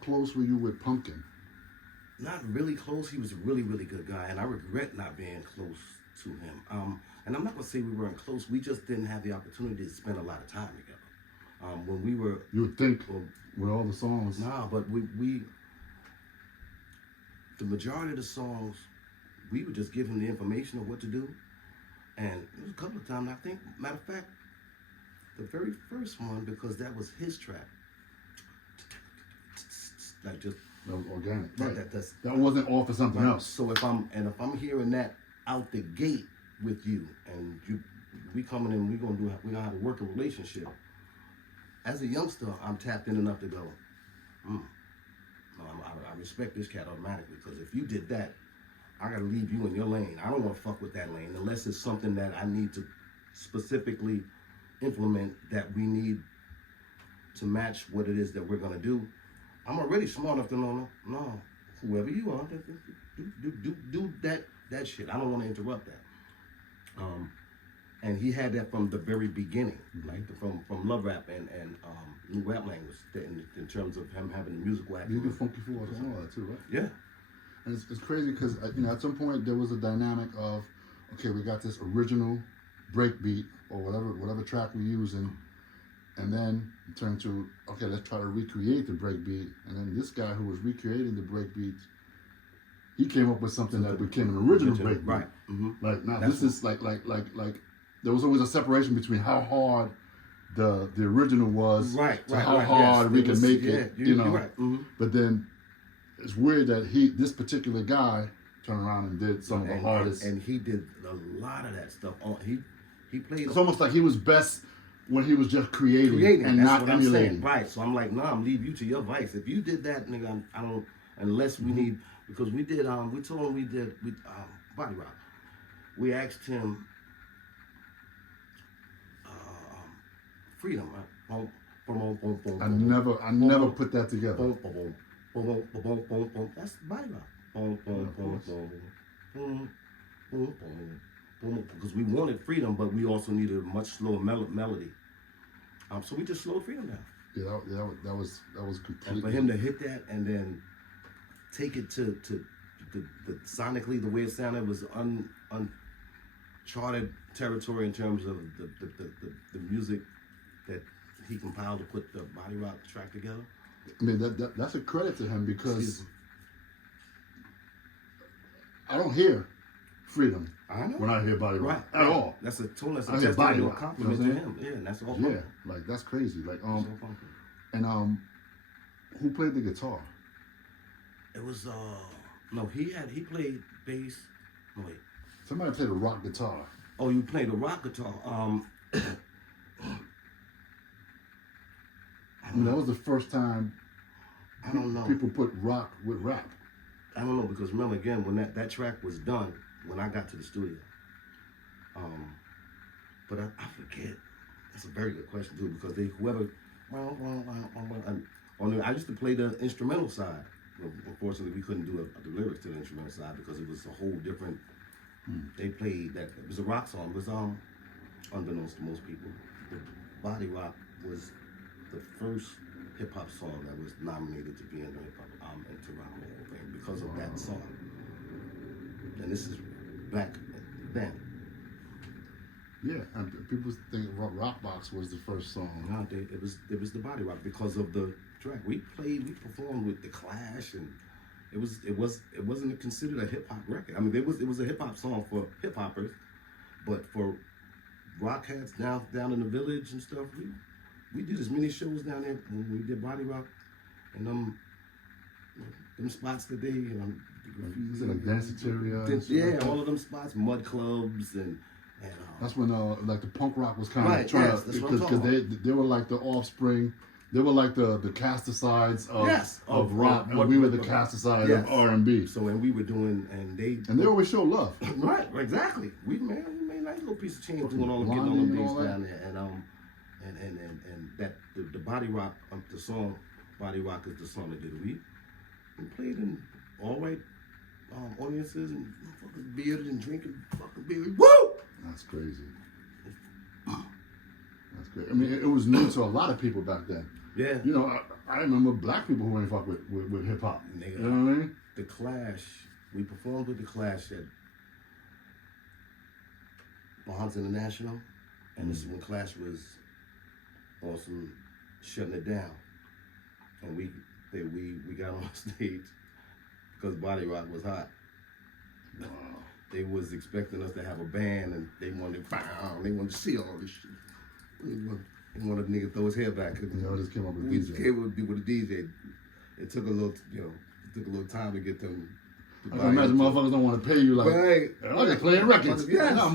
close were you with Pumpkin? Not really close. He was a really, really good guy, and I regret not being close to him. And I'm not gonna say we weren't close. We just didn't have the opportunity to spend a lot of time together. When we were, you would think with all the songs. Nah, but we the majority of the songs, we would just give him the information of what to do, and there was a couple of times I think, matter of fact, the very first one, because that was his track, like just. That was organic. That wasn't off for something else. So if I'm hearing that out the gate with you, and we coming in, we're gonna have a working relationship. As a youngster, I'm tapped in enough to go, I respect this cat automatically, because if you did that, I gotta leave you in your lane. I don't want to fuck with that lane unless it's something that I need to specifically implement that we need to match what it is that we're gonna do. I'm already smart enough to know, no, whoever you are, do that shit. I don't want to interrupt that. And he had that from the very beginning, like from Love Rap and New Rap Language, in terms of him having the musical acumen. You do Funky Force and all that too, right? Yeah. And it's crazy because at some point there was a dynamic of, okay, we got this original breakbeat or whatever track we're using. And then it turned to, okay, let's try to recreate the breakbeat. And then this guy who was recreating the breakbeats, he came up with something that became an original breakbeat. Right. Mm-hmm. Like now, this is like there was always a separation between how hard the original was to how hard we can make it. You're right. Mm-hmm. But then it's weird that this particular guy turned around and did some of the hardest. And he did a lot of that stuff. He played. It's almost like he was best when he was just creating and not emulating. Right. So I'm like, I'm leave you to your vice. If you did that, nigga, I don't, unless we need, because we did, we told him we did Body Rock. We asked him, Freedom, right? I never put that together. That's Body Rock. Because we wanted freedom, but we also needed a much slower melody. So we just slowed Freedom down. Yeah, that was completely. And for him to hit that and then take it to the sonically, the way it sounded was uncharted territory in terms of the music that he compiled to put the Body Rock track together. I mean, that's a credit to him because I don't hear Freedom when I hear Body Rock at all. That's a testimonial compliment to him. Yeah, and that's all. Yeah, like that's crazy. Like and who played the guitar? It was he played bass. No, wait. Somebody played a rock guitar. Oh, you played a rock guitar. I mean, that was the first time I don't know. People put rock with rap. I don't know, because remember again when that track was done, when I got to the studio. But I forget. That's a very good question too, because I used to play the instrumental side. Unfortunately, we couldn't do the lyrics to the instrumental side because it was a whole different. They played that. It was a rock song. It was unbeknownst to most people, the Body Rock was the first hip hop song that was nominated to be in the hip hop and Toronto Hall of Fame because of that song. And this is back then. Yeah, and people think Rockbox was the first song. No, it was the Body Rock because of the track. We performed with the Clash, and it wasn't considered a hip hop record. I mean, it was a hip hop song for hip hoppers, but for rock cats down in the village and stuff, we did as many shows down there when we did Body Rock, and them spots that they like Danceteria. Yeah, all of them spots, mud clubs and that's when like the punk rock was kind of trying to, because they were like the offspring. They were like the casticides of rock, and we were the casticides of R&B. So when we were doing, and they always show love. Right, exactly. We made a nice little piece of change doing all the getting all the bass down there, and that the Body Rock, the song Body Rock is the song that did it. We played in all right audiences and fucking bearded and drinking fucking beer. Woo! That's crazy. That's great. I mean, it was new to a lot of people back then. Yeah. You know, I remember black people who ain't fuck with hip hop. Nigga. You know what I mean? The Clash, we performed with the Clash at Bonds International, and this is when Clash was on some shutting it down, and we got on stage because Body Rock was hot. Wow. They was expecting us to have a band, and they wanted to see all this shit. They wanted a nigga throw his hair back. Y'all just came up with We DJ. came with a DJ. It took a little, time to get them. I can imagine motherfuckers don't want to pay you like, Right. I'm just playing records. Yes. Nah,